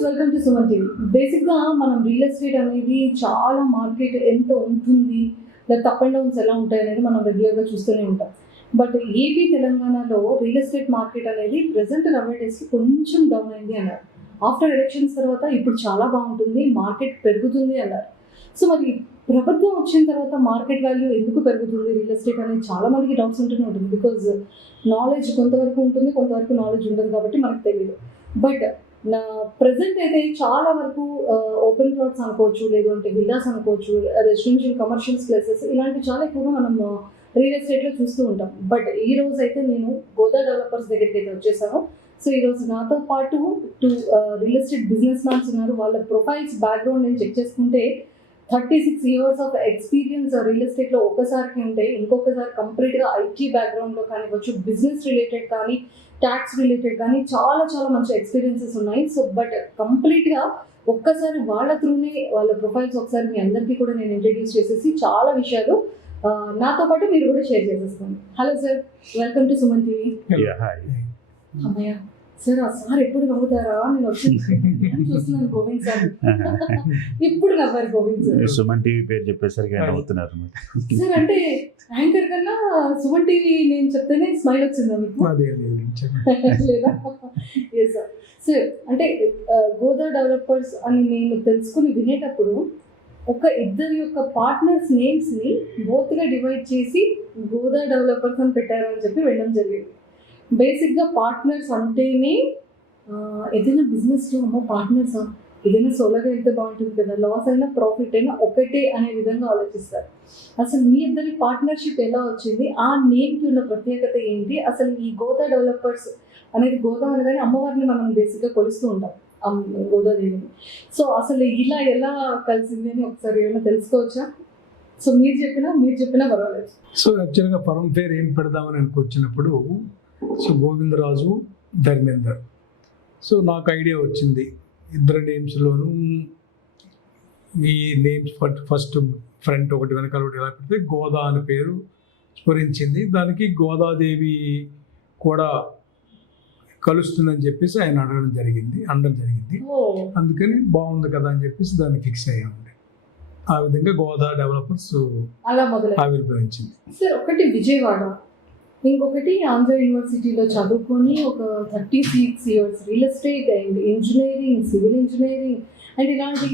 Viewers, welcome to Suman TV. బేసిక్గా మనం real estate అనేది చాలా మార్కెట్ ఎంత ఉంటుంది, లేదా అప్ అండ్ డౌన్స్ ఎలా ఉంటాయి అనేది మనం రెగ్యులర్గా చూస్తూనే ఉంటాం. బట్ ఏపీ తెలంగాణలో రియల్ ఎస్టేట్ మార్కెట్ అనేది ప్రెసెంట్ రవే డేస్కి కొంచెం డౌన్ అయింది అన్నారు. ఆఫ్టర్ ఎలక్షన్స్ తర్వాత ఇప్పుడు చాలా బాగుంటుంది, మార్కెట్ పెరుగుతుంది అన్నారు. సో మరి ప్రభుత్వం వచ్చిన తర్వాత మార్కెట్ వాల్యూ ఎందుకు పెరుగుతుంది రియల్ ఎస్టేట్ అనేది చాలా మందికి డౌట్స్ ఉంటూనే ఉంటుంది. బికాజ్ నాలెడ్జ్ కొంతవరకు ఉంటుంది, కొంతవరకు నాలెడ్జ్ ఉండదు కాబట్టి మనకు తెలియదు. బట్ నా ప్రజెంట్ అయితే చాలా వరకు ఓపెన్ ప్లాట్స్ అనుకోవచ్చు, లేదు అంటే విల్లాస్ అనుకోవచ్చు, రెసిడెన్షియల్ కమర్షియల్ ప్లేసెస్ ఇలాంటివి చాలా ఎక్కువగా మనం రియల్ ఎస్టేట్లో చూస్తూ ఉంటాం. బట్ ఈ రోజు అయితే నేను గోదా డెవలపర్స్ దగ్గరికి అయితే వచ్చేసాను. సో ఈరోజు నాతో పాటు రియల్ ఎస్టేట్ బిజినెస్ మ్యాన్స్ ఉన్నారు. వాళ్ళ ప్రొఫైల్స్ బ్యాక్గ్రౌండ్ నేను చెక్ చేసుకుంటే 36 years ఆఫ్ ఎక్స్పీరియన్స్ రియల్ ఎస్టేట్లో ఒకసారికి ఉంటే, ఇంకొకసారి కంప్లీట్గా ఐటీ బ్యాక్గ్రౌండ్లో కానివ్వచ్చు, బిజినెస్ రిలేటెడ్ కానీ, ట్యాక్స్ రిలేటెడ్ కానీ చాలా చాలా మంచి ఎక్స్పీరియన్సెస్ ఉన్నాయి. సో బట్ కంప్లీట్గా ఒక్కసారి వాళ్ళ త్రూనే వాళ్ళ ప్రొఫైల్స్ ఒకసారి మీ అందరికీ కూడా నేను ఇంట్రడ్యూస్ చేసేసి చాలా విషయాలు నాతో పాటు మీరు కూడా షేర్ చేసేసుకోండి. Hello sir, welcome to Suman TV. అమ్మయ్య సార్, ఆ సార్ ఎప్పుడు నవ్వుతారా, నేను వచ్చి చూస్తున్నాను గోవింద్ సార్. ఇప్పుడు నవ్వారు గోవింద్ సార్. సుమన్ టీవీ పేరు చెప్పేసరికి నవ్వుతున్నారు సార్. అంటే యాంకర్ కన్నా సుమన్ టీవీ నేను చెప్తేనే స్మైల్ వచ్చిందా మీకు? లేదా? Yes sir. సార్ అంటే గోదా డెవలపర్స్ అని నేను తెలుసుకుని వినేటప్పుడు ఒక ఇద్దరి యొక్క పార్ట్నర్స్ నేమ్స్ని బోత్గా డివైడ్ చేసి గోదా డెవలపర్స్ అని పెట్టారు అని చెప్పి వెళ్ళడం జరిగింది. బేసిక్గా పార్ట్నర్స్ అంటేనే ఏదైనా బిజినెస్లో పార్ట్నర్సా, ఏదైనా సోలోగా వెళ్తే బాగుంటుంది కదా, లాస్ అయినా ప్రాఫిట్ అయినా ఒకటే అనే విధంగా ఆలోచిస్తారు. అసలు మీ ఇద్దరి పార్ట్నర్షిప్ ఎలా వచ్చింది, ఆ నేమ్కి ఉన్న ప్రత్యేకత ఏంటి, అసలు ఈ గోదా డెవలపర్స్ అనేది, గోదా అనగానే అమ్మవారిని మనం బేసిక్గా కొలుస్తూ ఉంటాం, గోదాదేవిని. సో అసలు ఇలా ఎలా కలిసింది అని ఒకసారి ఏమైనా తెలుసుకోవచ్చా? సో మీరు చెప్పినా పర్వాలేదు. సో యాక్చువల్గా ఫరం పేరు ఏం పెడదామని అనుకొచ్చినప్పుడు సో గోవిందరాజు, ధర్మేందర్. సో నాకు ఐడియా వచ్చింది ఇద్దరు నేమ్స్లోనూ ఈ నేమ్స్ ఫస్ట్ ఫ్రంట్ ఒకటి వెనకాల ఒకటి ఎలా పెడితే గోదా అని పేరు స్ఫురించింది. దానికి గోదాదేవి కూడా కలుస్తుందని చెప్పేసి ఆయన అనడం జరిగింది. అందుకని బాగుంది కదా అని చెప్పేసి దాన్ని ఫిక్స్ అయ్యామండి. ఆ విధంగా గోదా డెవలపర్స్ అలా మొదలు ఆవిర్భవించింది. సార్ ఒకటి విజయవాడ, ఇంకొకటి ఆంధ్ర యూనివర్సిటీలో చదువుకొని ఒక 36 years real estate and engineering, civil engineering and ఇలాంటి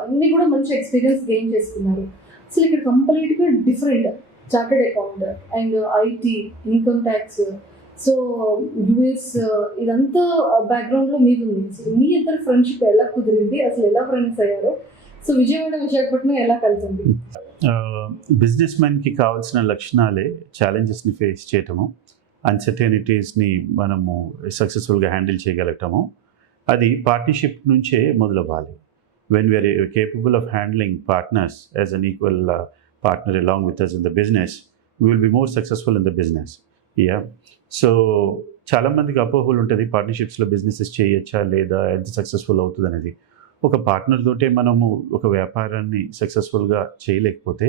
అన్నీ కూడా మంచి ఎక్స్పీరియన్స్ గెయిన్ చేసుకున్నారు. అసలు ఇక్కడ కంప్లీట్గా different chartered account and IT, income tax, so US, ఇదంతా బ్యాక్గ్రౌండ్లో మీరు ఉంది. సో మీ ఇద్దరు ఫ్రెండ్షిప్ ఎలా కుదిరింది, అసలు ఎలా ఫ్రెండ్స్ అయ్యారు, సో విజయవాడ విశాఖపట్నం ఎలా కలిసింది? బిజినెస్ మ్యాన్కి కావాల్సిన లక్షణాలే ఛాలెంజెస్ని ఫేస్ చేయటము, అన్సర్టెనిటీస్ని మనము సక్సెస్ఫుల్గా హ్యాండిల్ చేయగలగటము. అది పార్ట్నర్షిప్ నుంచే మొదలవ్వాలి. When we're capable of handling partners as an equal partner along with us in the business, we will be more successful in the business. So చాలామందికి అపోహలు ఉంటుంది, పార్ట్నర్షిప్స్లో బిజినెసెస్ చేయొచ్చా లేదా, ఎంత సక్సెస్ఫుల్ అవుతుంది అనేది. ఒక పార్ట్నర్ తోటే మనము ఒక వ్యాపారాన్ని సక్సెస్ఫుల్గా చేయలేకపోతే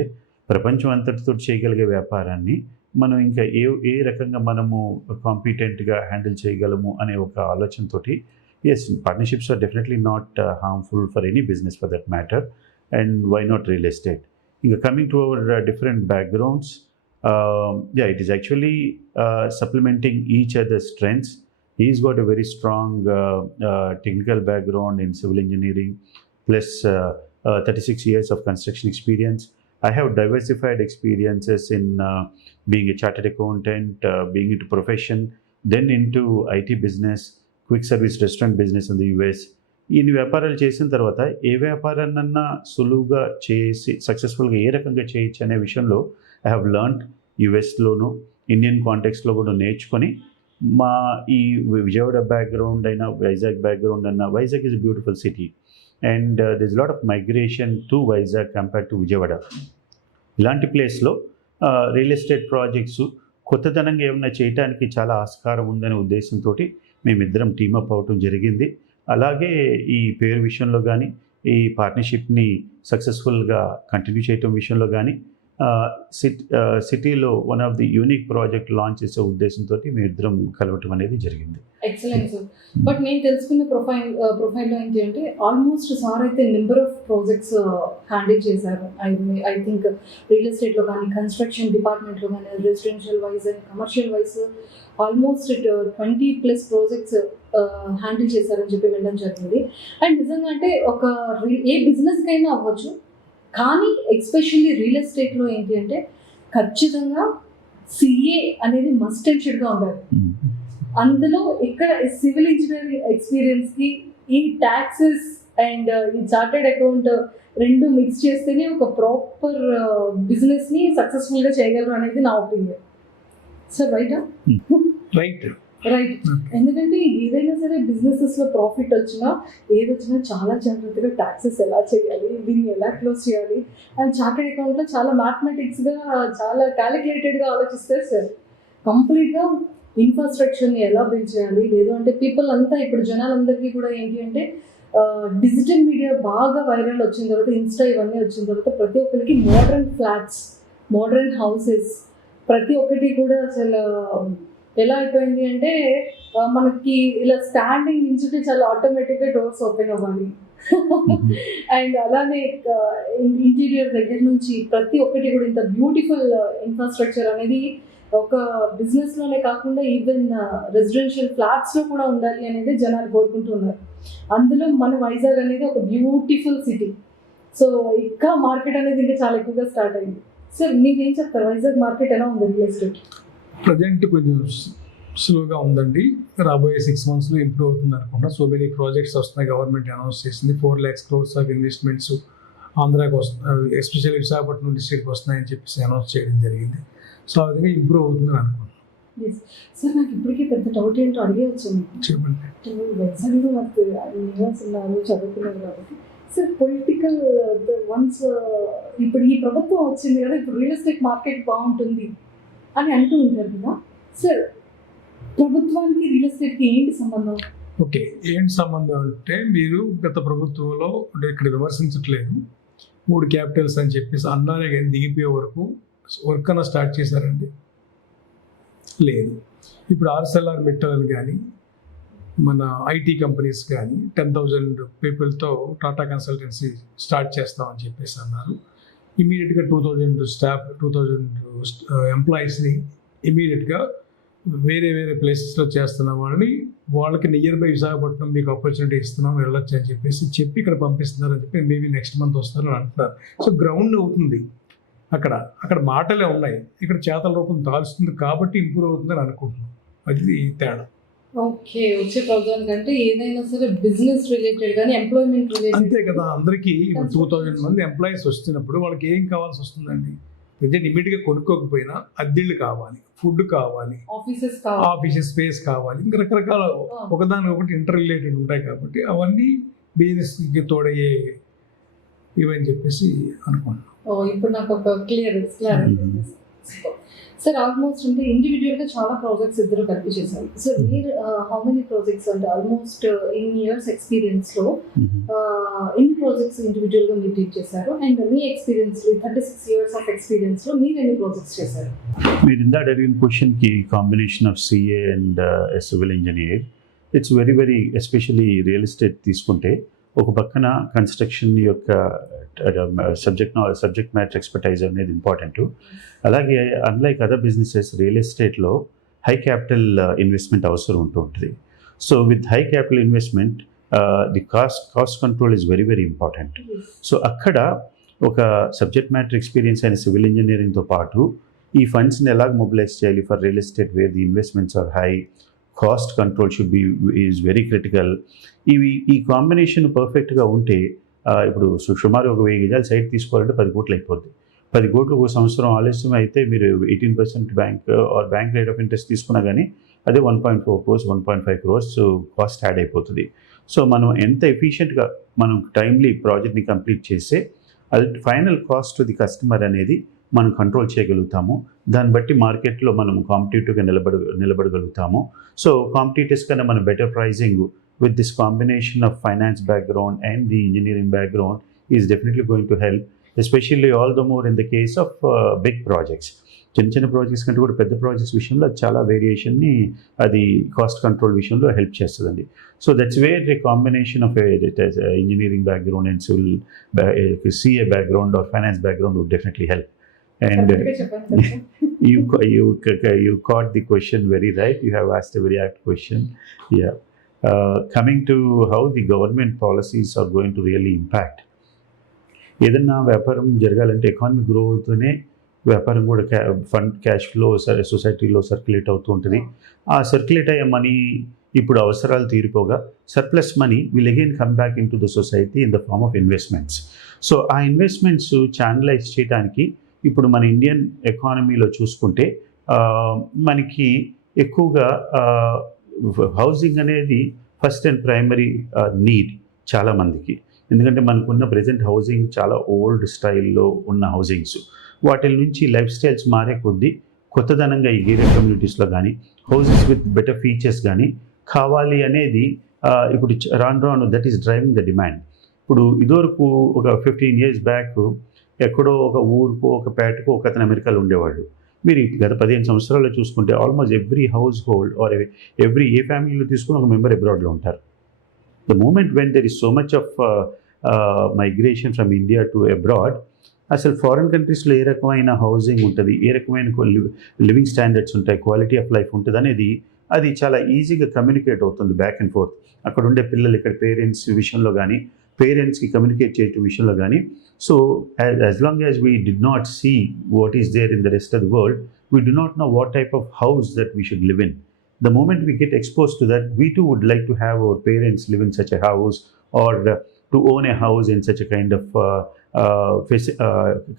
ప్రపంచం అంతటితో చేయగలిగే వ్యాపారాన్ని మనం ఇంకా ఏ రకంగా మనము కాంపిటెంట్గా హ్యాండిల్ చేయగలము అనే ఒక ఆలోచనతోటి, yes, partnerships are definitely not harmful for any business for that matter, and why not real estate. ఇంకా coming to our different backgrounds, it is actually supplementing each other's strengths. He's got a very strong technical background in civil engineering, plus 36 years of construction experience. I have diversified experiences in being a chartered accountant, being into profession, then into IT business, quick service restaurant business in the US. ఇన్ని వ్యాపారాలు చేసిన తర్వాత ఏ వ్యాపారాన్నన్నా సులువుగా చేసి సక్సెస్ఫుల్గా ఏ రకంగా చేయొచ్చు అనే విషయంలో ఐ హ్యావ్ లర్న్డ్. యుఎస్లోను ఇండియన్ కాంటెక్స్లో కూడా నేర్చుకొని, మా ఈ విజయవాడ బ్యాక్గ్రౌండ్ అయినా, వైజాగ్ బ్యాక్గ్రౌండ్ అయినా, Vizag is a beautiful city and there is lot of migration to Vizag compare to Vijayawada. ఇలాంటి ప్లేస్లో రియల్ ఎస్టేట్ ప్రాజెక్ట్స్ కొత్తదనంగా ఏమైనా చేయడానికి చాలా ఆస్కారం ఉందనే ఉద్దేశంతో మేమిద్దరం టీమప్ అవటం జరిగింది. అలాగే ఈ పేరు విషయంలో కానీ, ఈ పార్ట్నర్షిప్ని సక్సెస్ఫుల్గా కంటిన్యూ చేయటం విషయంలో కానీ సిటీలో one of the unique project launch చేసే ఉద్దేశంతో మేము ఇద్దరం కలవటం అనేది జరిగింది. Excellent sir. బట్ నేను తెలుసుకున్న ప్రొఫైల్లో ఏంటి అంటే ఆల్మోస్ట్ సార్ అయితే నెంబర్ ఆఫ్ ప్రాజెక్ట్స్ హ్యాండిల్ చేశారు. ఐ థింక్ రియల్ ఎస్టేట్లో కానీ, కన్స్ట్రక్షన్ డిపార్ట్మెంట్లో కానీ, residential wise and commercial wise almost 20+ projects handle చేశారని చెప్పి వినడం జరిగింది. అండ్ నిజంగా అంటే ఏ బిజినెస్కైనా అవ్వచ్చు, కానీ ఎస్పెషల్లీ రియల్ ఎస్టేట్లో ఏంటి అంటే ఖచ్చితంగా సిఏ అనేది మస్ట్ అండ్ షుడ్గా ఉండాలి. అందులో ఇక్కడ సివిల్ ఇంజనీరింగ్ ఎక్స్పీరియన్స్కి ఈ ట్యాక్సెస్ అండ్ ఈ చార్టెడ్ అకౌంట్ రెండు మిక్స్ చేస్తేనే ఒక ప్రాపర్ బిజినెస్ని సక్సెస్ఫుల్గా చేయగలరు అనేది నా ఒపీనియన్. సార్ రైటా? రైట్. ఎందుకంటే ఏదైనా సరే బిజినెసెస్లో ప్రాఫిట్ వచ్చినా ఏదొచ్చినా చాలా జాగ్రత్తగా ట్యాక్సెస్ ఎలా చేయాలి, దీన్ని ఎలా క్లోజ్ చేయాలి అండ్ చార్టెడ్ అకౌంట్లో చాలా మ్యాథమెటిక్స్గా చాలా క్యాలిక్యులేటెడ్గా ఆలోచిస్తారు సార్. కంప్లీట్గా ఇన్ఫ్రాస్ట్రక్చర్ని ఎలా బిల్డ్ చేయాలి, లేదు అంటే పీపుల్ అంతా ఇప్పుడు జనాలందరికీ కూడా ఏంటి అంటే డిజిటల్ మీడియా బాగా వైరల్ వచ్చిన తర్వాత, ఇన్స్టా ఇవన్నీ వచ్చిన తర్వాత ప్రతి ఒక్కరికి మోడర్న్ ఫ్లాట్స్, మోడర్న్ హౌసెస్ ప్రతి ఒక్కటి కూడా అసలు ఎలా అయిపోయింది అంటే మనకి ఇలా స్టాండింగ్ నించుంటే చాలా ఆటోమేటిక్గా డోర్స్ ఓపెన్ అవ్వాలి. అండ్ అలానే ఇంటీరియర్ దగ్గర నుంచి ప్రతి ఒక్కటి కూడా ఇంత బ్యూటిఫుల్ ఇన్ఫ్రాస్ట్రక్చర్ అనేది ఒక బిజినెస్లోనే కాకుండా ఈవెన్ రెసిడెన్షియల్ ఫ్లాట్స్లో కూడా ఉండాలి అనేది జనాలు కోరుకుంటున్నారు. అందులో మన వైజాగ్ అనేది ఒక బ్యూటిఫుల్ సిటీ. సో ఇంకా మార్కెట్ అనేది ఇంకా చాలా ఎక్కువగా స్టార్ట్ అయింది. సార్ మీరేం చెప్తారు, వైజాగ్ మార్కెట్ ఎలా ఉంది రియల్ ఎస్టేట్? ప్రజెంట్ కొంచెం స్లోగా ఉందండి. రాబోయే 6 monthsలో ఇంప్రూవ్ అవుతుంది అనుకుంటా. సో మెనీ ప్రాజెక్ట్స్ వస్తున్నాయి. గవర్నమెంట్ అనౌన్స్ చేసింది 4 lakhs crores ఆఫ్ ఇన్వెస్ట్మెంట్స్ ఆంధ్రాకి వస్తున్నాయి, ఎస్పెషల్లీ విశాఖపట్నం డిస్ట్రిక్ట్కి వస్తున్నాయని చెప్పేసి అనౌన్స్ చేయడం జరిగింది. సో ఆ విధంగా ఇంప్రూవ్ అవుతుందని అనుకుంటున్నాను. సార్ నాకు ఇప్పటికీ పెద్ద డౌట్ ఏంటో అడిగే వచ్చాను. చెప్పండి. వైజాగ్లో నాకు నివాసున్నారు, చదువుకున్నారు కాబట్టి సార్ పొలిటికల్ వన్స్ ఇప్పుడు ఈ ప్రభుత్వం వచ్చింది కదా, ఇప్పుడు రియల్ ఎస్టేట్ మార్కెట్ బాగుంటుంది అని అంటూ ఉంటారు కదా సార్, ప్రభుత్వానికి రియల్ ఎస్టేట్కి ఏంటి సంబంధం? ఓకే, ఏంటి సంబంధం అంటే మీరు గత ప్రభుత్వంలో అంటే ఇక్కడ విమర్శించట్లేదు, 3 క్యాపిటల్స్ అని చెప్పేసి అన్నారే కానీ దిగిపోయే వరకు వర్క్ అన్న స్టార్ట్ చేశారండి? లేదు. ఇప్పుడు ఆర్సెల్ఆర్ మిట్టల్ కానీ మన ఐటీ కంపెనీస్ కానీ 10,000 పీపుల్తో టాటా కన్సల్టెన్సీ స్టార్ట్ చేస్తామని చెప్పేసి అన్నారు. ఇమీడియట్గా 2,000 స్టాఫ్ 2,000 ఎంప్లాయీస్ని ఇమీడియట్గా వేరే ప్లేసెస్లో చేస్తున్న వాళ్ళకి నియర్ బై విశాఖపట్నం మీకు ఆపర్చునిటీ ఇస్తున్నాం, వెళ్ళొచ్చు అని చెప్పి ఇక్కడ పంపిస్తున్నారని చెప్పి మేబీ నెక్స్ట్ మంత్ వస్తారని అంటున్నారు. సో గ్రౌండ్ అవుతుంది, అక్కడ మాటలే ఉన్నాయి, ఇక్కడ చేతల రూపం దాల్చుతుంది కాబట్టి ఇంప్రూవ్ అవుతుందని అనుకుంటున్నాం. అది తేడా. ఓకే, వచ్చే ప్రభుత్వానికి అంటే ఏదైనా సరే బిజినెస్ రిలేటెడ్ కానీ ఎంప్లాయ్మెంట్ రిలేటెడ్ అంతే కదా. అందరికీ ఇప్పుడు 2,000 మంది ఎంప్లాయీస్ వస్తున్నప్పుడు వాళ్ళకి ఏం కావాల్సి వస్తుందండి? ప్రజెంట్ ఇమీడియట్గా కొనుక్కోకపోయినా అద్దెళ్ళు కావాలి, ఫుడ్ కావాలి, ఆఫీసెస్ స్పేస్ కావాలి, ఇంకా రకరకాల ఒకదానికొకటి ఇంటర్ రిలేటెడ్ ఉంటాయి కాబట్టి అవన్నీ బిజినెస్కి తోడయ్యే ఇవని చెప్పేసి అనుకున్నాను. ఇప్పుడు నాకు ఒక క్లియర్ సార్. ఆల్మోస్ట్ అంటే ఇండివిజువల్గా చాలా ప్రాజెక్ట్స్ ఇద్దరు కలిపి చేశారు సార్. మీరు హౌ మెనీ ప్రాజెక్ట్స్ అంటే ఆల్మోస్ట్ ఇన్ ఇయర్స్ ఎక్స్పీరియన్స్లో ఎన్ని ప్రాజెక్ట్స్ ఇండివిజువల్గా మీరు టీచ్ చేశారు? అండ్ మీ ఎక్స్పీరియన్స్లో 36 years ఆఫ్ ఎక్స్పీరియన్స్లో మీరు ఎన్ని ప్రాజెక్ట్స్ చేశారు? మీరు ఇందాక అడిగిన క్వశ్చన్కి combination of CA and civil engineer, it's very especially real estate తీసుకుంటే ఒక పక్కన కన్స్ట్రక్షన్ యొక్క సబ్జెక్ట్ మ్యాటర్ ఎక్స్పర్టైజ్ అనేది ఇంపార్టెంట్. అలాగే అన్లైక్ అదర్ బిజినెసెస్ రియల్ ఎస్టేట్లో హై క్యాపిటల్ ఇన్వెస్ట్మెంట్ అవసరం ఉంటుంది. So with high capital investment the cost control is very important. So అక్కడ ఒక సబ్జెక్ట్ మ్యాటర్ ఎక్స్పీరియన్స్ అయిన సివిల్ ఇంజనీరింగ్తో పాటు ఈ ఫండ్స్ని ఎలాగ మొబిలైజ్ చేయాలి for real estate where the investments are high, cost control should is very critical. ఈ కాంబినేషన్ పర్ఫెక్ట్గా ఉంటే ఇప్పుడు సుమారు ఒక 1000 గజాలు సైట్ తీసుకోవాలంటే 10 కోట్లు అయిపోద్ది. 10 కోట్లు ఒక సంవత్సరం ఆలస్యం అయితే మీరు 18% బ్యాంక్ రేట్ ఆఫ్ ఇంట్రెస్ట్ తీసుకున్నా కానీ అదే 1.4 crores 1.5 crores కాస్ట్ యాడ్ అయిపోతుంది. సో మనం ఎంత ఎఫిషియెంట్గా మనం టైమ్లీ ప్రాజెక్ట్ని కంప్లీట్ చేస్తే final cost to the customer అనేది మనం కంట్రోల్ చేయగలుగుతాము. దాన్ని బట్టి మార్కెట్లో మనం కాంపిటేటివ్గా నిలబడగలుగుతాము. సో కాంపిటీటర్స్ కన్నా మన better pricing with this combination of finance background and the engineering background is definitely going to help especially all the more in the case of big projects. చిన్న చిన్న ప్రాజెక్ట్స్ కంటే కూడా పెద్ద ప్రాజెక్ట్స్ విషయంలో అది చాలా వేరియేషన్ని అది కాస్ట్ కంట్రోల్ విషయంలో హెల్ప్ చేస్తుందండి. So that's where a combination of engineering background and civil CA background or finance background would definitely help. And you caught the question very right. You have asked a very apt question. Yeah. Coming to how the government policies are going to really impact. ఏదన్నా వ్యాపారం జరగాలంటే economy grow అవుతూనే వ్యాపారం కూడా fund cash flow సొసైటీలో circulate అవుతూ ఉంటుంది. ఆ సర్క్యులేట్ అయ్యే మనీ ఇప్పుడు అవసరాలు తీరిపోగా surplus money will again come back in to the society in the form of investments. So ఆ ఇన్వెస్ట్మెంట్స్ ఛానలైజ్ చేయడానికి ఇప్పుడు మన ఇండియన్ ఎకానమీలో చూసుకుంటే మనకి ఎక్కువగా హౌసింగ్ అనేది ఫస్ట్ అండ్ ప్రైమరీ నీడ్ చాలామందికి. ఎందుకంటే మనకున్న ప్రజెంట్ హౌసింగ్ చాలా ఓల్డ్ స్టైల్లో ఉన్న హౌసింగ్స్. వాటి నుంచి లైఫ్ స్టైల్స్ మారే కొద్దీ కొత్తదనంగా ఈ గేటెడ్ కమ్యూనిటీస్లో కానీ హౌసెస్ విత్ బెటర్ ఫీచర్స్ కానీ కావాలి అనేది ఇప్పుడు రాను that is driving the demand. ఇప్పుడు ఇదివరకు ఒక 15 years బ్యాక్ ఎక్కడో ఒక ఊరుకో ఒక పేటకో ఒక అతను అమెరికాలో ఉండేవాళ్ళు. మీరు గత 15 సంవత్సరాల్లో చూసుకుంటే almost every household or a ఫ్యామిలీలో తీసుకుని ఒక మెంబర్ అబ్రాడ్లో ఉంటారు. The moment when there is so much of migration from India to abroad, అసలు ఫారిన్ కంట్రీస్లో ఏ రకమైన హౌసింగ్ ఉంటుంది, ఏ రకమైన లివింగ్ స్టాండర్డ్స్ ఉంటాయి, క్వాలిటీ ఆఫ్ లైఫ్ ఉంటుంది అనేది అది చాలా ఈజీగా కమ్యూనికేట్ అవుతుంది బ్యాక్ అండ్ ఫోర్త్. అక్కడ ఉండే పిల్లలు ఇక్కడ పేరెంట్స్ విషయంలో కానీ పేరెంట్స్కి కమ్యూనికేట్ చేయటం విషయంలో కానీ. So as long as we did not see what is there in the rest of the world, we do not know what type of house that we should live in. The moment we get exposed to that, we too would like to have our parents live in such a house or to own a house in such a kind of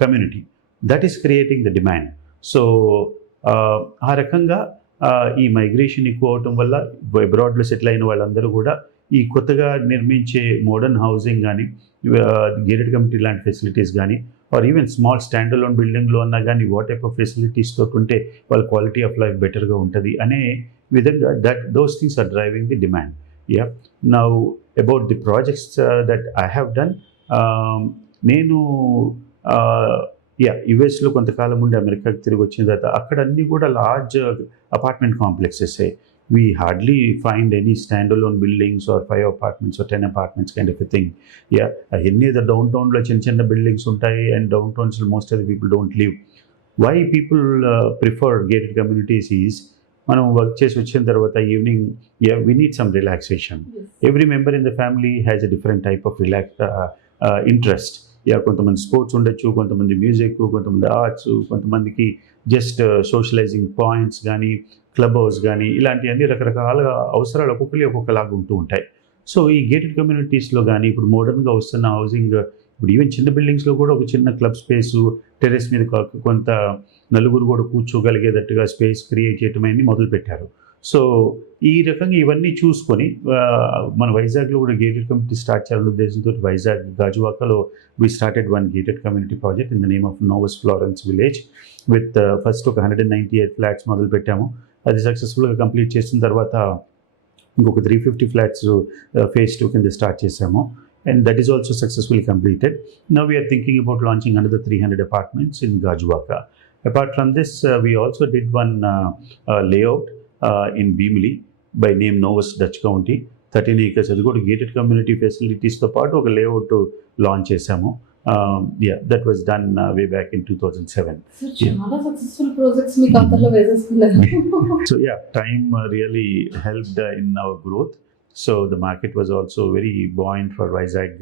community. That is creating the demand. So ఆ రకంగా ఈ migration ఎక్కువ అవటం వల్ల అబ్రాడ్లో settle అయిన వాళ్ళందరూ కూడా ఈ కొత్తగా నిర్మించే మోడర్న్ హౌసింగ్ కానీ గేటెడ్ కమ్యూనిటీ లాంటి ఫెసిలిటీస్ కానీ or even small stand alone బిల్డింగ్లో ఉన్నా కానీ వాట్ టైప్ ఆఫ్ ఫెసిలిటీస్ తోటి ఉంటే వాళ్ళ క్వాలిటీ ఆఫ్ లైఫ్ బెటర్గా ఉంటుంది అనే విధంగా those things are driving the demand. Yeah, now about the projects that I have done, నేను యుఎస్లో కొంతకాలం ఉండి అమెరికాకి తిరిగి వచ్చిన తర్వాత అక్కడ అన్నీ కూడా large apartment complexes. We hardly find any standalone buildings or 5 apartments or 10 apartments kind of a thing. Yeah, any other downtown lo chinna buildings untai and downtowns most of the people don't live. Why people prefer gated communities is manam work chesi vachin tarvata evening we need some relaxation. Yes. Every member in the family has a different type of interest. కొంతమంది sports ఉండొచ్చు, కొంతమంది music, కొంతమంది arts, కొంతమందికి just socialising points కానీ club house కానీ ఇలాంటివన్నీ రకరకాల అవసరాలు ఒక్కొక్కలాగా ఉంటూ ఉంటాయి. సో ఈ గేటెడ్ కమ్యూనిటీస్లో కానీ ఇప్పుడు మోడర్న్గా వస్తున్న హౌసింగ్, ఇప్పుడు ఈవెన్ చిన్న బిల్డింగ్స్లో కూడా ఒక చిన్న క్లబ్ స్పేసు, టెర్రస్ మీద కొంత నలుగురు కూడా కూర్చోగలిగేటట్టుగా స్పేస్ క్రియేట్ చేయటం అన్ని మొదలుపెట్టారు. సో ఈ రకంగా ఇవన్నీ చూసుకొని మన వైజాగ్లో కూడా గేటెడ్ కమ్యూనిటీ స్టార్ట్ చేయాలనే ఉద్దేశంతో వైజాగ్ గాజువాకలో we started one gated community project in the name of Novus Florence Village with first ఒక 198 ఫ్లాట్స్ మొదలు పెట్టాము. అది సక్సెస్ఫుల్గా కంప్లీట్ చేసిన తర్వాత ఇంకొక 350 ఫ్లాట్స్ phase 2 కింద స్టార్ట్ చేసాము. And that is also successfully completed. Now we are thinking about launching another 300 apartments in Gajuwaka. Apart from this, we also did one layout in Bhimli by name Novus Dutch County, 13 acres. అది కూడా gated community ఫెసిలిటీస్తో పాటు ఒక layout launch చేసాము. That was done way back in 2007. చాలా successful projects మీ ఖాతాలో వేసేస్తున్నారు. So yeah, time really helped in our growth. So the market was also very buoyant for Vizag,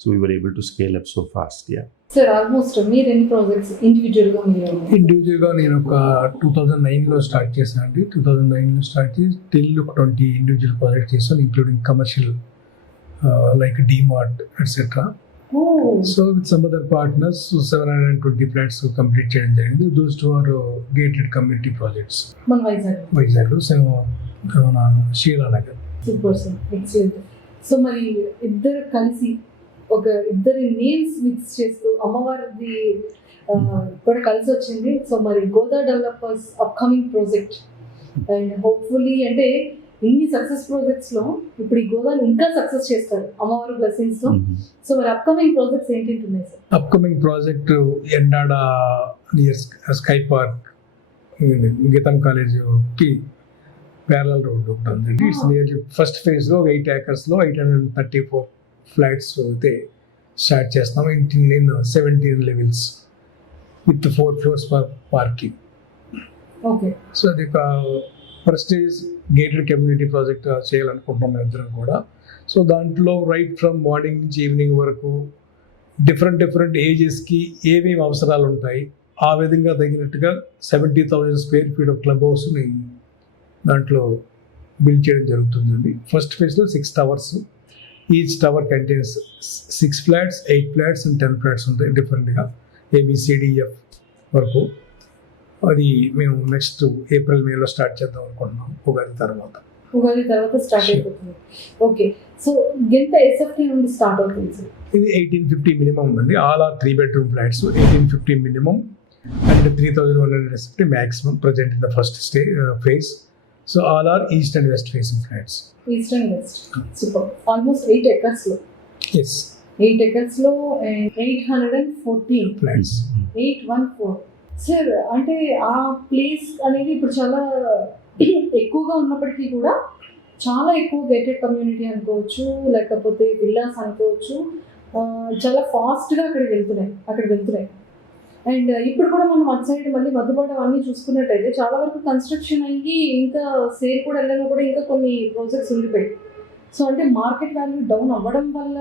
so we were able to scale up so fast. Yeah. Sir almost మీరు ఎన్ని projects ఇండివిజువల్గా నేను ఒక 2009లో start చేశాను అండి. 2009లో start చేసి till ఒక 20 individual project చేశాను, including commercial like DMart etcetera. So with some other partners 720 flats complete చేయడం జరిగింది. Those two are gated community projects మన వైజాగ్లో Sheelanagar. Super sir, excellent. So మరి ఇద్దరు కలిసి ఇద్దరి నేమ్స్ మిక్స్ చేస్తూ అమ్మవారిది కూడా కలిసి వచ్చింది. సో మరి Goda developers upcoming project and hopefully అంటే ఇన్ని సక్సెస్ ప్రాజెక్ట్స్లో ఇప్పుడు ఈ గోదావరి ఇంకా సక్సెస్ చేస్తారు అమ్మవారి బ్లెస్సింగ్స్తో. సో మరి అప్కమింగ్ ప్రాజెక్ట్స్ ఏంటి ఉన్నాయి sir? Upcoming project Endada near sky park, గీతం కాలేజ్కి ప్యారలల్ రోడ్ ఉంటుంది. ఇట్స్ నియర్లీ ఫస్ట్ ఫేజ్లో 8 acres 834 ఫ్లాట్స్ అయితే స్టార్ట్ చేస్తాం in 17 levels with 4 floors parking. Okay. So అది ఒక ప్రెస్టీజ్ గేటెడ్ కమ్యూనిటీ ప్రాజెక్ట్ చేయాలనుకుంటున్నాం మేము ఇద్దరం కూడా. సో దాంట్లో రైట్ ఫ్రమ్ మార్నింగ్ నుంచి ఈవినింగ్ వరకు డిఫరెంట్ ఏజెస్కి ఏమేమి అవసరాలు ఉంటాయి ఆ విధంగా తగినట్టుగా 70,000 square feet ఆఫ్ క్లబ్ హౌస్ని దాంట్లో బిల్డ్ చేయడం జరుగుతుందండి. ఫస్ట్ ఫేజ్లో 6 towers, each tower contains 6 flats, 8 flats and 10 flats ఉంటాయి డిఫరెంట్గా ABCDF వరకు. అది మేము నెక్స్ట్ April, May స్టార్ట్ చేద్దాం అనుకుంటున్నాం ఉగాది తర్వాత స్టార్ట్ అయిపోతుంది. ఓకే. సో ఎంత SFT నుండి స్టార్ట్ అవుతుంది సార్? ఇది 1850 మినిమం ఉందండి. All are 3 bedroom flats 1850 minimum and 3,100 SFT maximum present in the first phase. So all are east and west facing flats. East and west. Super. Almost 8 acres లో. Yes, 8 acres లో 814 flats. 814. Sir అంటే ఆ place అనేది ఇప్పుడు చాలా ఎక్కువగా ఉన్నప్పటికీ కూడా చాలా ఎక్కువ గేటెడ్ కమ్యూనిటీ అనుకోవచ్చు, లేకపోతే విల్లాస్ అనుకోవచ్చు, చాలా ఫాస్ట్గా అక్కడికి వెళ్తున్నాయి. అండ్ ఇప్పుడు కూడా మనం అటు సైడ్ మళ్ళీ మధ్యపాటు అవన్నీ చూసుకున్నట్టయితే చాలా వరకు కన్స్ట్రక్షన్ అయ్యి ఇంకా సేల్ కూడా వెళ్ళినా కూడా ఇంకా కొన్ని ప్రాజెక్ట్స్ ఉండిపోయాయి. సో అంటే మార్కెట్ వాల్యూ డౌన్ అవ్వడం వల్ల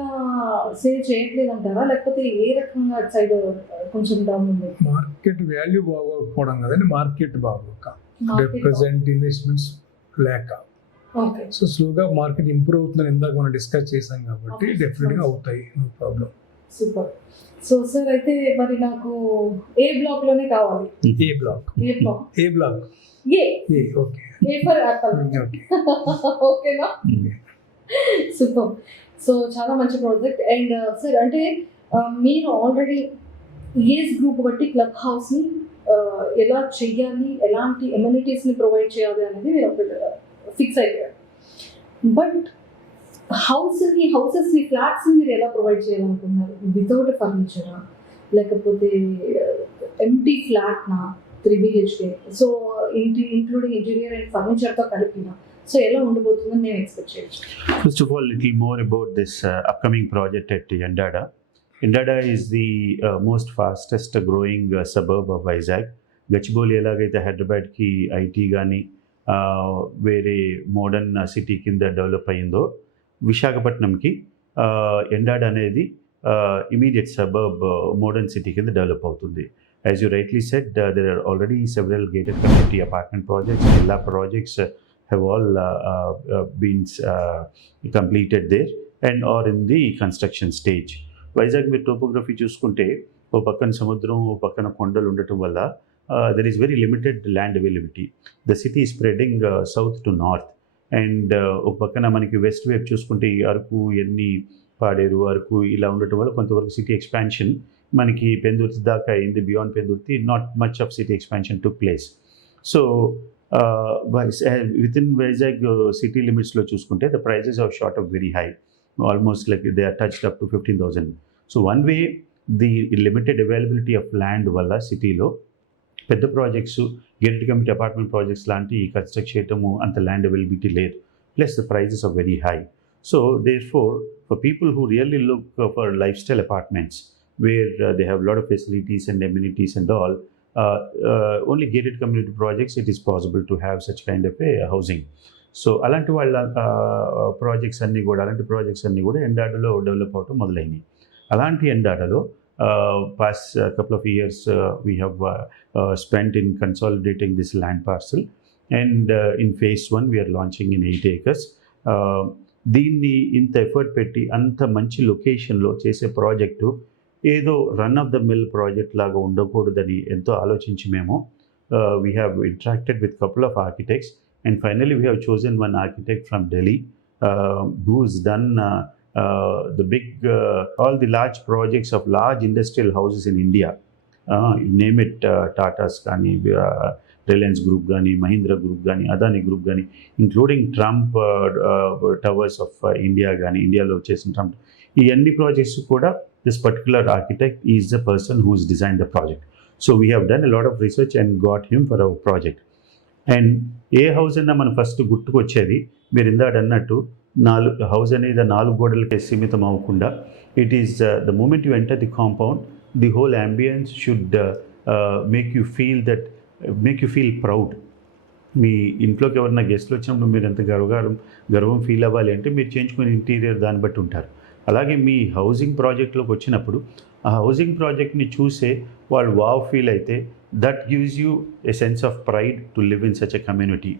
సేల్ చేయట్లేదు అంటారా, లేకపోతే ఏ రకంగా అటు సైడ్ కొంచెం డౌన్ ఉంది? మార్కెట్ వాల్యూ బాగోకపోవడం కదండి, మార్కెట్ బాగోక, ప్రెసెంట్ ఇన్వెస్ట్మెంట్స్ లేక. ఓకే. సో స్లోగా మార్కెట్ ఇంప్రూవ్ అవుతుందని ఇందాక మనం డిస్కస్ చేసాం కాబట్టి Okay. డెఫినెట్గా అవుతాయి, no problem. Super. So sir అయితే మరి నాకు ఏ బ్లాక్ లోనే కావాలి. A block? A block? A block? A okay, A for apple. Okay. ఓకేనా? సూపర్. సో చాలా మంచి ప్రాజెక్ట్. అండ్ సార్ అంటే మీరు ఆల్రెడీ ఏజ్ గ్రూప్ బట్టి క్లబ్ హౌస్ని ఎలా చెయ్యాలి, ఎలాంటి ఎమ్యూనిటీస్ని ప్రొవైడ్ చేయాలి అనేది మీరు ఫిక్స్ అయిపోయారు. బట్ హౌసెస్ని ఫ్లాట్స్ని మీరు ఎలా ప్రొవైడ్ చేయాలనుకున్నారు? వితౌట్ ఫర్నిచరా, లేకపోతే ఎంటీ ఫ్లాట్నా, 3 BHK, so including interior and ఫర్నిచర్తో కలిపిన, సో ఎలా ఉండబోతుందని నేను ఎక్స్పెక్ట్ చేయొచ్చు? First of all, little more about this upcoming project at Yandada. Yandada is the most fastest growing suburb of Vizag. Gachibowli ఎలాగైతే హైదరాబాద్కి ఐటీ కానీ వేరే మోడర్న్ సిటీ కింద డెవలప్ అయ్యిందో, విశాఖపట్నంకి ఎండాడ అనేది ఇమీడియట్ సబర్బ్ మోడర్న్ సిటీ కింద డెవలప్ అవుతుంది. As you rightly said, there are already several gated community apartment projects, villa projects have all been completed there and are in the construction stage. Vizag మీరు topography చూసుకుంటే ఓ పక్కన సముద్రం, ఓ పక్కన కొండలు ఉండటం వల్ల there is very limited land availability. The city is spreading south to north and ఒక పక్కన మనకి వెస్ట్ వైపు చూసుకుంటే అరకు, ఎన్ని, పాడేరు, అరకు ఇలా ఉండటం వల్ల కొంతవరకు సిటీ ఎక్స్పాన్షన్ మనకి పెందుర్తి దాకా అయింది. Beyond Pendurthi not much of city expansion took place. So within Vizag city లిమిట్స్లో చూసుకుంటే the prices are sort of very high, almost like they are touched up to 15,000. So one way the limited availability of land వల్ల సిటీలో పెద్ద projects, gated community apartment projects లాంటి construct చేయటము అంత land availability లేదు. Plus the prices are very high. So therefore for people who really look for lifestyle apartments where they have a lot of facilities and amenities and all, only gated community projects it is possible to have such kind of a housing. So అలాంటి వాళ్ళ projects అన్నీ కూడా ఎండాడలో develop అవటం మొదలైనవి. అలాంటి ఎండాడలో past couple of years we have spent in consolidating this land parcel and in phase 1 we are launching in 8 acres. దీన్ని ఇంత effort పెట్టి అంత మంచి లొకేషన్లో చేసే ప్రాజెక్టు ఏదో run of the mill project లాగా ఉండకూడదని ఎంతో ఆలోచించి మేము we have interacted with couple of architects and finally we have chosen one architect from Delhi who is done the big all the large projects of large industrial houses in India, name it Tatas kani, Reliance group కానీ, Mahindra group కానీ, Adani group కానీ, including Trump Towers of India కానీ, ఇండియాలో వచ్చేసిన Trump, ఈ అన్ని projects కూడా this particular architect is the person who's design the project. So we have done a lot of research and got him for our project. And a house అన్నా మనం first గుర్తుకొచ్చేది, మీరు ఇందాక అన్నట్టు హౌస్ అనేది 4 గోడలకే సీమితం అవ్వకుండా, it is the moment you enter the compound, the whole ambience should make you feel proud. మీ ఇంట్లోకి ఎవరైనా గెస్ట్లు వచ్చినప్పుడు మీరు ఎంత గర్వం ఫీల్ అవ్వాలి అంటే మీరు చేయించుకునే ఇంటీరియర్ దాన్ని బట్టి ఉంటారు. అలాగే మీ హౌసింగ్ ప్రాజెక్ట్లోకి వచ్చినప్పుడు ఆ హౌసింగ్ ప్రాజెక్ట్ని చూసే వాళ్ళు వావ్ ఫీల్ అయితే that gives you a sense of pride to live in such a community.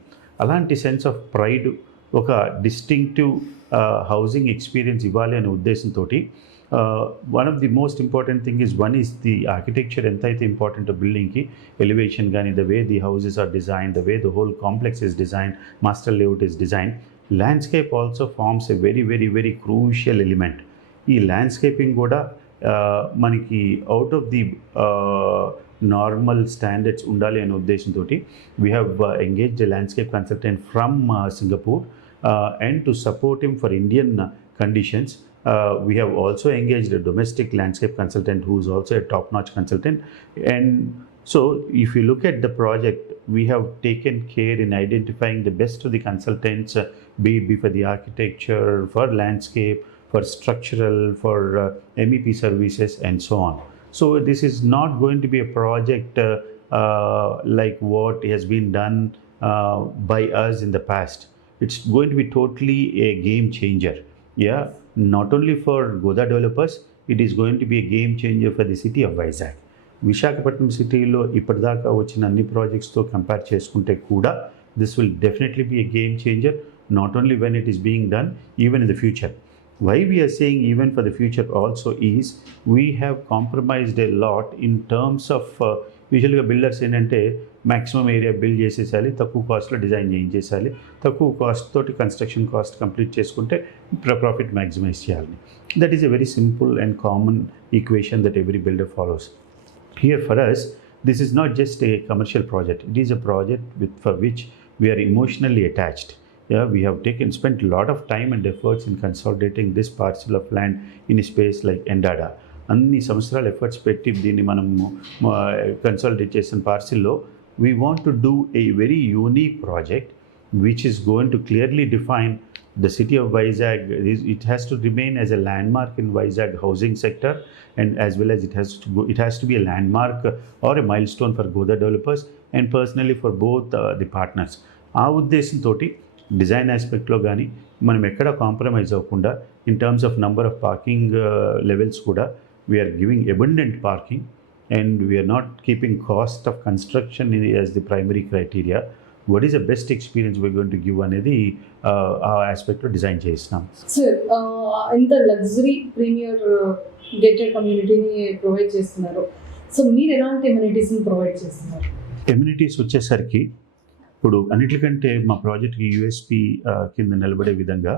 అలాంటి సెన్స్ ఆఫ్ ప్రైడ్, ఒక డిస్టింక్టివ్ హౌసింగ్ ఎక్స్పీరియన్స్ ఇవ్వాలి అనే ఉద్దేశంతో one of the most important thing is the architecture ఎంత అయితే ఇంపార్టెంట్ బిల్డింగ్కి, elevation కానీ, the way the houses are design, the way the whole complex is design, master layout is design. Landscape also forms a very very very crucial element. ఈ landscaping కూడా మనకి out of the normal standards ఉండాలి అనే ఉద్దేశంతో we have engaged a landscape consultant from Singapore and to support him for Indian conditions. We have also engaged a domestic landscape consultant who is also a top-notch consultant. And so if you look at the project, we have taken care in identifying the best of the consultants, be it for the architecture, for landscape, for structural, for MEP services and so on. So this is not going to be a project like what has been done by us in the past. It's going to be totally a game changer. Yeah, not only for Godha developers, it is going to be a game changer for the city of Vizag. Visakhapatnam సిటీలో ఇప్పటిదాకా వచ్చిన అన్ని ప్రాజెక్ట్స్తో compare చేసుకుంటే కూడా this will definitely be a game changer, not only when it is being done, even in the future. Why we are saying even for the future also is we have compromised a lot in terms of యూజువల్గా builders ఏంటంటే maximum area build చేసేసాలి, తక్కువ కాస్ట్లో design చేయించేసాలి, తక్కువ cost తోటి construction cost complete చేసుకుంటే profit maximise చేయాలి. That is a very simple and common equation that every builder follows. Here for us, this is not just a commercial project. It is a project for which we are emotionally attached. Yeah, we have spent a lot of time and efforts in consolidating this parcel of land in a space like Endada. అన్ని సంవత్సరాలు efforts పెట్టి దీన్ని మనము consolidate చేసిన పార్సిల్లో we want to do a very unique project which is going to clearly define the city of Vizag. It has to remain as a landmark in Vizag housing sector, and as well as it has to be a landmark or a milestone for Godha developers and personally for both the partners. ఆ ఉద్దేశంతో design ఆస్పెక్ట్లో కానీ మనం ఎక్కడ compromise అవ్వకుండా in terms of number of parking levels కూడా we're giving abundant parking and we're not keeping cost of construction as the primary criteria. What is the best experience we going to give అనేది ఆ ఆస్పెక్ట్లో design చేసినాం. Sir, ఇంత luxury premier gated కమ్యూనిటీని provide చేస్తున్నారు. So మీరు ఎలాంటి ఎమ్యూనిటీస్ని provide చేస్తున్నారు? ఎమ్యూనిటీస్ వచ్చేసరికి ఇప్పుడు అన్నిటికంటే మా ప్రాజెక్ట్కి యూఎస్పీ కింద నిలబడే విధంగా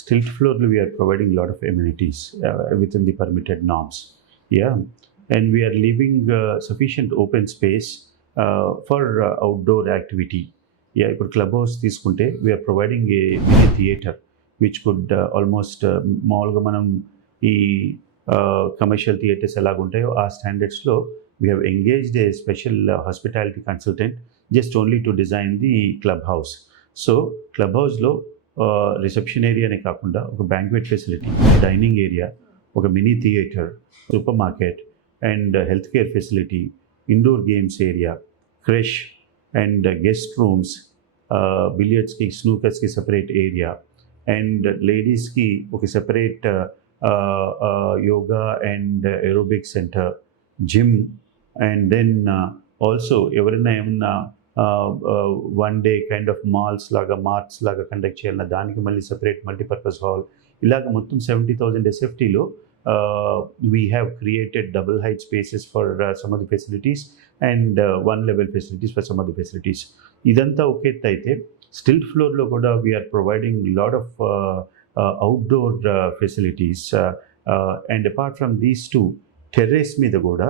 స్టిల్ట్ ఫ్లోర్లో we're providing lot of amenities within the permitted norms. Yeah, and we're leaving sufficient open space for outdoor activity. Yeah, ఇప్పుడు క్లబ్ హౌస్ తీసుకుంటే we're providing a mini theatre which could almost మామూలుగా మనం ఈ commercial theatres ఎలాగుంటాయో ఆ స్టాండర్డ్స్లో we have engaged a special hospitality consultant just only to design the club house. So club హౌస్లో reception ఏరియానే కాకుండా ఒక బ్యాంక్వెట్ ఫెసిలిటీ, డైనింగ్ ఏరియా, ఒక mini theatre, supermarket and health care facility, indoor games area, creche and guest rooms, బిలియర్డ్స్కి స్నూకర్స్కి separate area and లేడీస్కి ఒక separate yoga and aerobic centre, gym, and then also ఎవరైనా ఏమన్నా one day kind of marts లాగా కండక్ట్ చేయాలన్న దానికి మళ్ళీ సెపరేట్ మల్టీపర్పస్ హాల్. ఇలాగ మొత్తం 70,000 SFTలో we have created double height spaces for some of the facilities and one level facilities for some of the facilities. Idanta okay అయితే స్టిల్ట్ ఫ్లోర్లో కూడా we are providing lot of outdoor facilities and apart from these two terrace మీద కూడా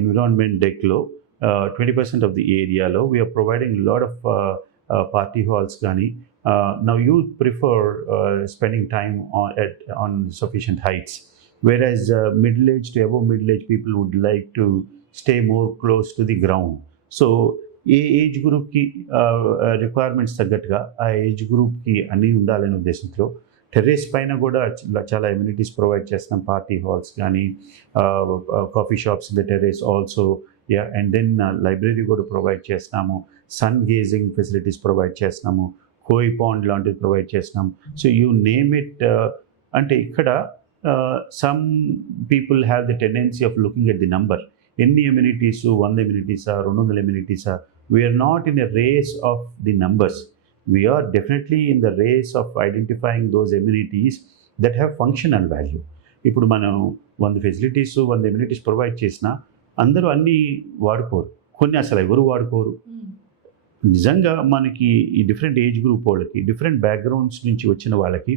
environment డెక్లో 20% of the area lo we are providing a lot of party halls gani. Now youth prefer spending time on sufficient heights, whereas middle-aged to above middle-aged people would like to stay more close to the ground. So A age గ్రూప్కి requirements తగ్గట్టుగా ఆ age గ్రూప్కి అన్నీ ఉండాలనే ఉద్దేశంతో terrace పైన కూడా చాలా ఎమ్యూనిటీస్ ప్రొవైడ్ చేస్తున్నాం. పార్టీ హాల్స్ కానీ, coffee shops in the terrace also, and then library కూడా ప్రొవైడ్ చేస్తున్నాము. సన్ గేజింగ్ ఫెసిలిటీస్ ప్రొవైడ్ చేస్తున్నాము. కోయి పాండ్ లాంటివి ప్రొవైడ్ చేస్తున్నాం. So you name it. అంటే ఇక్కడ some people have the tendency of looking at the number. ఎన్ని amenities, 100 ఎమ్యూనిటీసా, 200 ఎమ్యూనిటీసా? We are not in a race of the numbers. We are definitely in the race of identifying those amenities that have functional value. ఇప్పుడు మనం 100 facilities, 100 amenities provide చేసినా అందరూ అన్నీ వాడుకోరు. కొన్ని అసలు ఎవరు వాడుకోరు. నిజంగా మనకి ఈ డిఫరెంట్ ఏజ్ గ్రూప్ వాళ్ళకి, డిఫరెంట్ బ్యాక్గ్రౌండ్స్ నుంచి వచ్చిన వాళ్ళకి,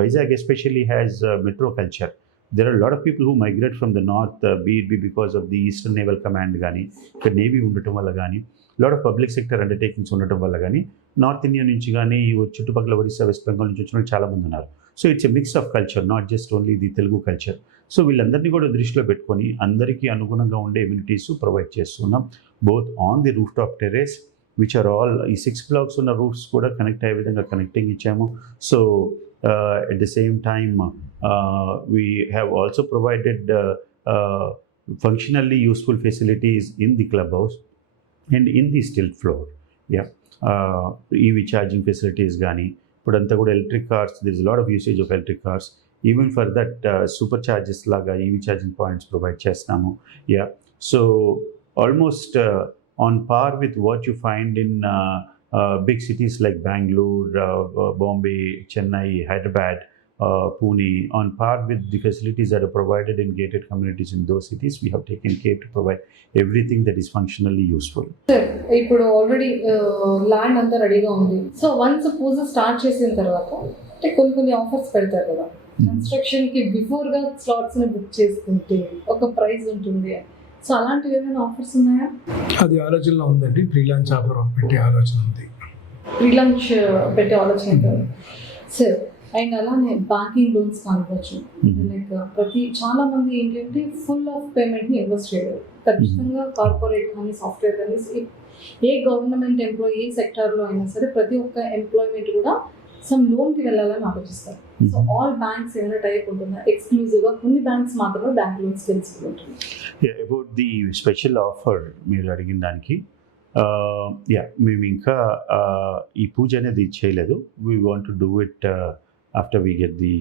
Vizag especially has metro culture. There are a lot of people who migrate from the north, be it because of the Eastern Naval Command కానీ, ఇక్కడ నేవీ ఉండటం వల్ల కానీ, lot of public sector undertakings ఉండటం వల్ల కానీ, నార్త్ ఇండియా నుంచి కానీ, చుట్టుపక్కల ఒరిస్సా, వెస్ట్ బెంగాల్ నుంచి వచ్చిన చాలా మంది ఉన్నారు. So it's a mix of culture, not just only the Telugu culture. So వీళ్ళందరినీ కూడా దృష్టిలో పెట్టుకొని అందరికీ అనుగుణంగా ఉండే ఎమ్యూనిటీస్ ప్రొవైడ్ చేస్తున్నాం. Both on the roof top terrace, which are all ఈ 6 blocks ఉన్న రూఫ్స్ కూడా కనెక్ట్ అయ్యే విధంగా కనెక్టింగ్ ఇచ్చాము. So at the same time, we have also provided functionally useful facilities in the clubhouse and in the stilt floor. EV charging facilities gani, ipudantha kuda electric cars, there is a lot of usage of electric cars. Even for that, supercharges laga EV charging points provide chestnamu. So almost on par with what you find in big cities like Bangalore, Bombay, Chennai, Hyderabad, Pune, on par with the facilities that are provided in gated communities in those cities. We have taken care to provide everything that is functionally useful. ఇప్పుడు already land అంతా రెడీగా ఉంది. So once పూజ start చేసిన తర్వాత అంటే కొన్ని offers పెడతారు కదా, కన్స్ట్రక్షన్కి బిఫోర్గా స్లాట్స్ని బుక్ చేసుకుంటే ఒక ప్రైస్ ఉంటుంది. సో అలాంటివి ఏమైనా ఆఫర్స్ ఉన్నాయా? అది ఆలోచనలో ఉందండి. ఫ్రీలాన్స్ ఆఫర్ పెట్టే ఆలోచన ఉంది. ఫ్రీలాన్స్ పెట్టే ఆలోచన ఉంటుంది సార్. అండ్ అలానే బ్యాంకింగ్ లోన్స్ కానివ్వచ్చు, లైక్ చాలా మంది ఏంటంటే ఫుల్ ఆఫ్ పేమెంట్ని ఇన్వెస్ట్ చేయలేదు. ఖచ్చితంగా కార్పొరేట్ కానీ, సాఫ్ట్వేర్ కానీ, ఏ గవర్నమెంట్ ఎంప్లాయీ ఏ సెక్టార్లో అయినా సరే ప్రతి ఒక్క ఎంప్లాయ్మెంట్ కూడా సమ్ లోన్కి వెళ్ళాలని ఆలోచిస్తారు. సో ఆల్ బ్యాంక్స్ ఏమైనా టైప్ ఉంటుందా? ఎక్స్క్లూజివ్గా కొన్ని బ్యాంక్స్ మాత్రమే బ్యాంక్ లోన్స్ ఎలిజిబుల్ ఉంటుంది. అబౌట్ ది స్పెషల్ ఆఫర్ మీరు అడిగిన దానికి, మేము ఇంకా ఈ పూజ అనేది చేయలేదు. We want to do it after we get the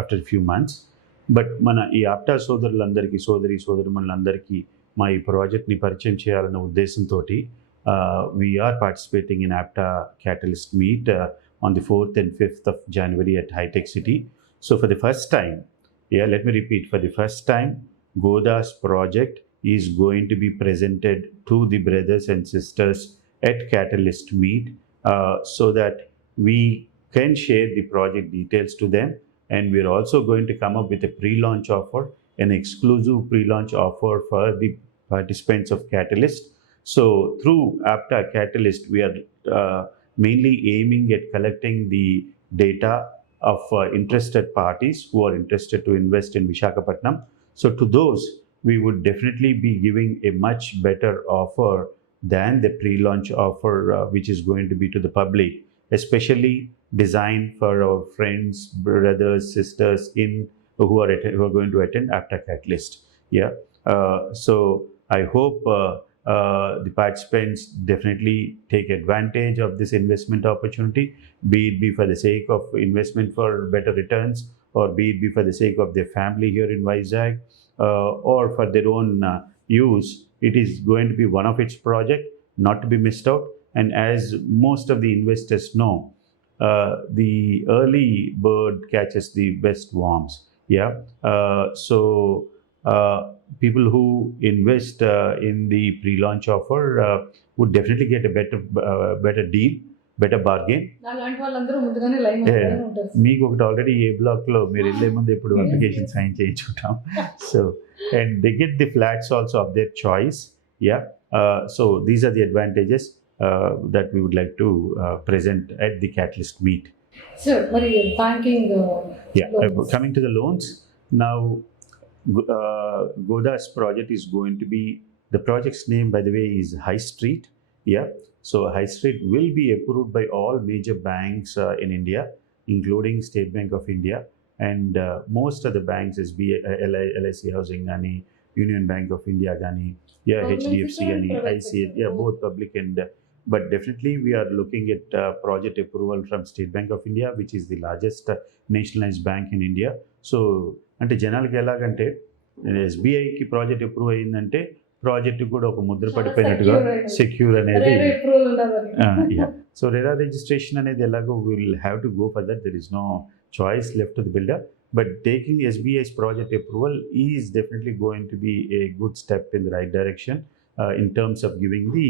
after few months. But మన ఈ ఆప్టా సోదరులందరికీ, సోదరిమణులందరికీ మా ఈ ప్రాజెక్ట్ని పరిచయం చేయాలన్న ఉద్దేశంతో we are participating in APTA Catalyst Meet on the 4th and 5th of January at High Tech City. So for the first time, let me repeat, for the first time, Goda's project is going to be presented to the brothers and sisters at Catalyst Meet, so that we can share the project details to them. And we're also going to come up with a pre-launch offer, an exclusive pre-launch offer for the participants of Catalyst. So through APTA Catalyst, we are mainly aiming at collecting the data of interested parties who are interested to invest in Visakhapatnam. So to those, we would definitely be giving a much better offer than the pre-launch offer, which is going to be to the public, especially designed for our friends, brothers, sisters who are going to attend APTA Catalyst. So I hope the participants definitely take advantage of this investment opportunity, be it for the sake of investment for better returns, or be it for the sake of their family here in Vizag, or for their own use. It is going to be one of its project, not to be missed out. And as most of the investors know, the early bird catches the best worms. So people who invest in the pre-launch offer would definitely get a better deal, better bargain. అలాంటి వాళ్ళందరూ ముందుగానే line ఉంటారు. మీకు ఒకటి already ఏ బ్లాక్లో మీరు వెళ్ళే ముందు ఎప్పుడు అప్లికేషన్ సైన్ చేయించుకుంటాం. So and they get the flats also of their choice. Yeah. So these are the advantages that we would like to present at the Catalyst meet. Sir మరి banking Yeah. Coming to the loans, now Goda's project is going to be, the project's name, by the way, is High Street. Yeah. So High Street will be approved by all major banks in India, including State Bank of India and most of the banks, SBI, LIC Housing Gani, Union Bank of India Gani, yeah, Government HDFC sector and Gani, private ICA, sector, yeah, both. both public and but definitely we are looking at project approval from State Bank of India, which is the largest nationalized bank in India. So అంటే జనాలకి ఎలాగంటే ఎస్బీఐకి project approve అయిందంటే project కూడా ఒక ముద్ర చాలా పడిపోయినట్టుగా secure అయినది. Secure అనేది approval ఉన్నవారు yeah. So RERA registration అనేది ఎలాగో will have to go for that. There is no choice left to the builder. But taking SBI's project approval is definitely going to be a good step in the right direction in terms of giving the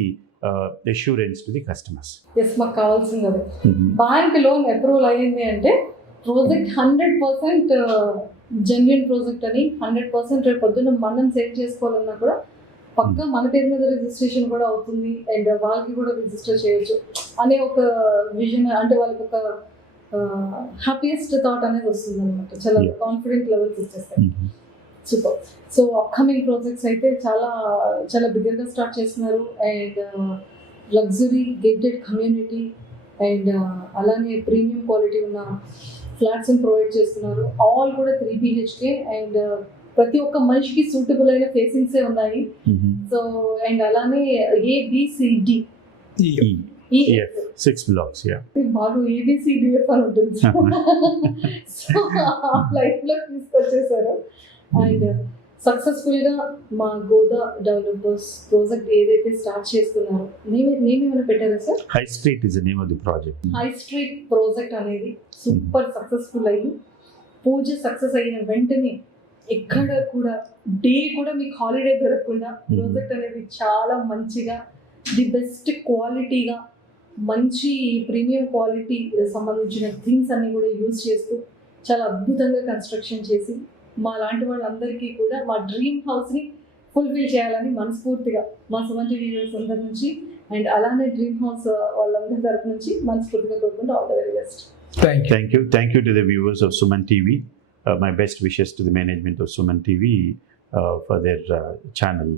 assurance to the customers. Yes మాకు కావాల్సింది అదే bank loan approval అయ్యింది అంటే project 100% genuine project అని 100% రేపు పొద్దున్న మనం save చేసుకోవాలన్నా కూడా పక్కా మన పేరు మీద రిజిస్ట్రేషన్ కూడా అవుతుంది అండ్ వాళ్ళకి కూడా రిజిస్టర్ చేయొచ్చు అనే ఒక విజన్, అంటే వాళ్ళకి ఒక హ్యాపీయెస్ట్ థాట్ అనేది వస్తుంది అనమాట. చాలా Yeah. కాన్ఫిడెంట్ లెవెల్స్ వచ్చేస్తాయి. సూపర్. సో అప్కమింగ్ ప్రాజెక్ట్స్ అయితే చాలా చాలా బిగ్గర్గా స్టార్ట్ చేస్తున్నారు and luxury gated community and అలానే ప్రీమియం క్వాలిటీ ఉన్న ఫ్లాట్స్ని ప్రొవైడ్ చేస్తున్నారు. ఆల్ కూడా 3 BHK అండ్ ప్రతి ఒక్క మనిషికి సూటబుల్ అయిన ఫేసింగ్సే ఉన్నాయి. సో అండ్ అలానే ABCD ఈ Yeah, 6 blocks, yeah. బాగా ABCDF అని ఉంటుంది. సో లైఫ్లో తీసుకొచ్చేసారు అండ్ సక్సెస్ఫుల్గా మా గోదా డెవలపర్స్ ప్రాజెక్ట్ ఏదైతే స్టార్ట్ చేస్తున్నారో నేమ్ ఏమైనా పెట్టారా sir? High Street is the name of the project. High street project అనేది సూపర్ సక్సెస్ఫుల్ అయ్యి పూజ సక్సెస్ అయిన వెంటనే ఎక్కడ కూడా డే కూడా మీకు హాలిడే దొరకకుండా ప్రాజెక్ట్ అనేది చాలా మంచిగా ది బెస్ట్ క్వాలిటీగా మంచి ప్రీమియం క్వాలిటీ సంబంధించిన థింగ్స్ అన్ని కూడా యూజ్ చేస్తూ చాలా అద్భుతంగా కన్స్ట్రక్షన్ చేసి మా లాంటి వాళ్ళందరికీ కూడా మా డ్రీమ్ హౌస్ని ఫుల్ఫిల్ చేయాలని మనస్ఫూర్తిగా మా సుమన్ టీవీ వ్యూవర్స్ అందరి నుంచి అండ్ అలానే డ్రీమ్ హౌస్ వాళ్ళందరి తరపు నుంచి మనస్ఫూర్తిగా కోరుకుంటూ all the very best. Thank you. Thank you to the viewers of Suman TV. My best wishes to the management of Suman TV for their channel.